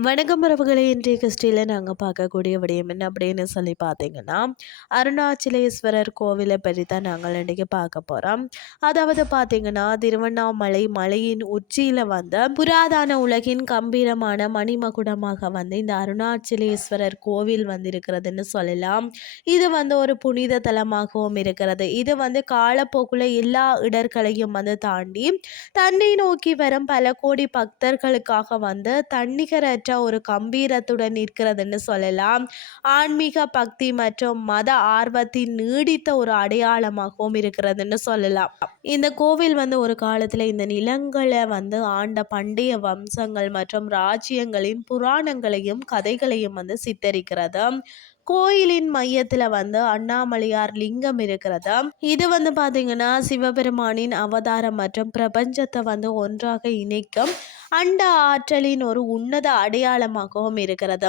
வணக்கம் உறவுகளே இன்றைய கிறிஸ்டியில் நாங்கள் பார்க்கக்கூடிய விடயம் என்ன அப்படின்னு சொல்லி பார்த்தீங்கன்னா அருணாச்சலேஸ்வரர் கோவிலை பற்றி தான் நாங்கள் இன்றைக்கி பார்க்க போகிறோம் அதாவது பார்த்தீங்கன்னா திருவண்ணாமலை மலையின் உச்சியில் வந்த புராதன உலகின் கம்பீரமான மணிமகுடமாக வந்து இந்த அருணாச்சலேஸ்வரர் கோவில் வந்து இருக்கிறதுன்னு சொல்லலாம். இது வந்து ஒரு புனித தலமாகவும் இருக்கிறது. இது வந்து காலப்போக்குள்ள எல்லா இடர்களையும் வந்து தாண்டி தன்னை நோக்கி வரும் பல கோடி பக்தர்களுக்காக வந்து தன்னிகர ஒரு கம்பீரத்துடன் நிற்கிறதுன்னு சொல்லலாம். ஆன்மீக பக்தி மற்றும் மத ஆர்வத்தின் நீடித்த ஒரு அடையாளமாகவும் இருக்கிறதுன்னு சொல்லலாம். இந்த கோவில் வந்து ஒரு காலத்தில் இந்த நிலங்களை வந்து ஆண்ட பண்டைய வம்சங்கள் மற்றும் ராஜ்யங்களின் புராணங்களையும் கதைகளையும் வந்து சித்தரிக்கிறது. கோயிலின் மையத்தில் வந்து அண்ணாமலையார் லிங்கம் இருக்கிறது. இது வந்து பார்த்தீங்கன்னா சிவபெருமானின் அவதாரம் மற்றும் பிரபஞ்சத்தை வந்து ஒன்றாக இணைக்கும் அண்ட ஆற்றலின் ஒரு உன்னத அடையாளமாகவும் இருக்கிறது.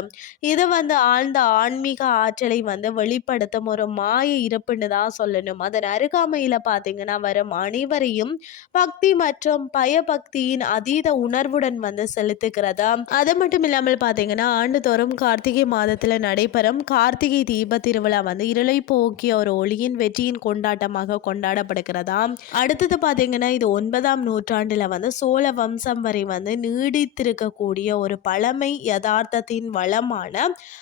இது வந்து ஆழ்ந்த ஆன்மீக ஆற்றலை வந்து வெளிப்படுத்தும் ஒரு மாய இருப்புன்னு தான் சொல்லணும். அதன் அருகாமையில் பார்த்தீங்கன்னா வரும் அனைவரையும் பக்தி மற்றும் பயபக்தியின் அதீத உணர்வுடன் வந்து செலுத்துகிறது. அது மட்டும் இல்லாமல் பார்த்தீங்கன்னா ஆண்டுதோறும் கார்த்திகை மாதத்தில் நடைபெறும் கார்த்திகை தீப திருவிழா வந்து இருளை போக்கிய ஒரு ஒளியின் வெற்றியின் கொண்டாட்டமாக கொண்டாடப்படுகிறதா அடுத்தது பார்த்தீங்கன்னா இது ஒன்பதாம் நூற்றாண்டில் வந்து சோழ வம்சம் வரை வந்து வந்து நீடித்திருக்கக்கூடிய ஒரு பழமை யதார்த்தத்தின் வளமான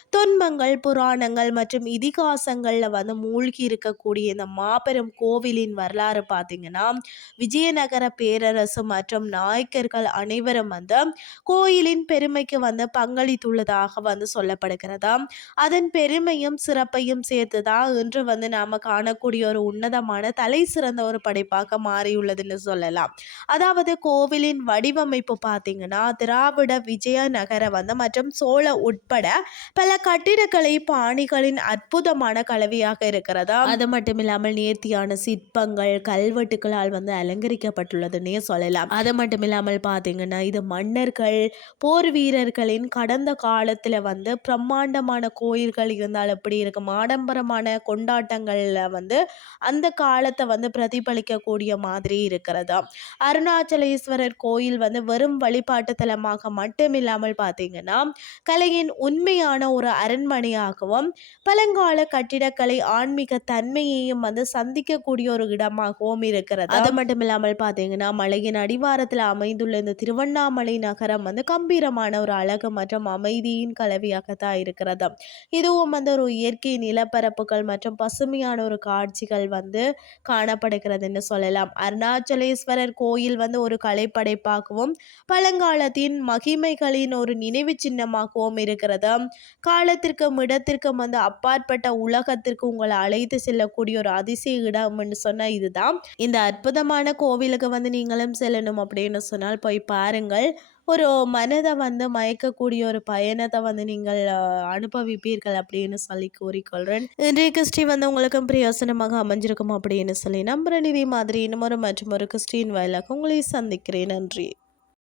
துன்பங்கள் புராணங்கள் மற்றும் இதிகாசங்களில் வந்து மூழ்கி இருக்கக்கூடிய இந்த மாபெரும் கோவிலின் வரலாறு பார்த்தீங்கன்னா விஜயநகர பேரரசு மற்றும் நாயக்கர்கள் அனைவரும் வந்து கோயிலின் பெருமைக்கு வந்து பங்களித்துள்ளதாக வந்து சொல்லப்படுகிறதா? அதன் பெருமையும் சிறப்பையும் சேர்த்து தான் இன்று வந்து நாம் காணக்கூடிய ஒரு உன்னதமான தலை சிறந்த ஒரு படைப்பாக மாறியுள்ளதுன்னு சொல்லலாம். அதாவது கோவிலின் வடிவமைப்பு பார்த்து பார்த்தீங்கன்னா திராவிட விஜயநகர வந்து மற்றும் சோழ உட்பட பல கட்டிடக்கலை பாணிகளின் அற்புதமான கலவையாக இருக்கிறதா? அது மட்டும் இல்லாமல் நேர்த்தியான சிற்பங்கள் கல்வெட்டுகளால் வந்து அலங்கரிக்கப்பட்டுள்ளதுன்னே சொல்லலாம். அது மட்டும் இல்லாமல் பார்த்தீங்கன்னா இது மன்னர்கள் போர் வீரர்களின் கடந்த காலத்தில் வந்து பிரம்மாண்டமான கோயில்கள் இருந்தால் எப்படி இருக்கும்? ஆடம்பரமான கொண்டாட்டங்களில் வந்து அந்த காலத்தை வந்து பிரதிபலிக்கக்கூடிய மாதிரி இருக்கிறதா? அருணாச்சலேஸ்வரர் கோயில் வந்து வெறும் வழிபாட்டு தலமாக மட்டுமில்லாமல் பார்த்தீங்கன்னா கலையின் உண்மையான ஒரு அரண்மனையாகவும் பழங்கால கட்டிடக்கலை ஆன்மீக தன்மையையும் வந்து சந்திக்கக்கூடிய ஒரு இடமாகவும் இருக்கிறது. அது மட்டும் இல்லாமல் பார்த்தீங்கன்னா மலையின் அடிவாரத்தில் அமைந்துள்ள இந்த திருவண்ணாமலை நகரம் வந்து கம்பீரமான ஒரு அழகு மற்றும் அமைதியின் கலவையாகத்தான் இருக்கிறது. இதுவும் வந்து ஒரு இயற்கை நிலப்பரப்புகள் மற்றும் பசுமையான ஒரு காட்சிகள் வந்து காணப்படுகிறதுன்னு சொல்லலாம். அருணாச்சலேஸ்வரர் கோயில் வந்து ஒரு கலைப்படைப்பாகவும் பழங்காலத்தின் மகிமைகளின் ஒரு நினைவு சின்னமாகவும் இருக்கிறது. காலத்திற்கும் இடத்திற்கும் வந்து அப்பாற்பட்ட உலகத்திற்கு உங்களை அழைத்து செல்லக்கூடிய ஒரு அதிசய இடம்னு சொன்னால் இதுதான். இந்த அற்புதமான கோவிலுக்கு வந்து நீங்களும் செல்லணும் அப்படின்னு சொன்னால் போய் பாருங்கள். ஒரு மனதை வந்து மயக்கக்கூடிய ஒரு பயணத்தை வந்து நீங்கள் அனுபவிப்பீர்கள் அப்படின்னு சொல்லி கூறிக்கொள்கிறேன் இன்றைய கிறிஸ்டி வந்து உங்களுக்கும் பிரயோசனமாக அமைஞ்சிருக்கும் அப்படின்னு சொல்லி நம்புற நிதி மாதிரி இன்னும் ஒரு மற்றும் ஒரு கிறிஸ்டின் வாயிலாக உங்களை சந்திக்கிறேன். நன்றி.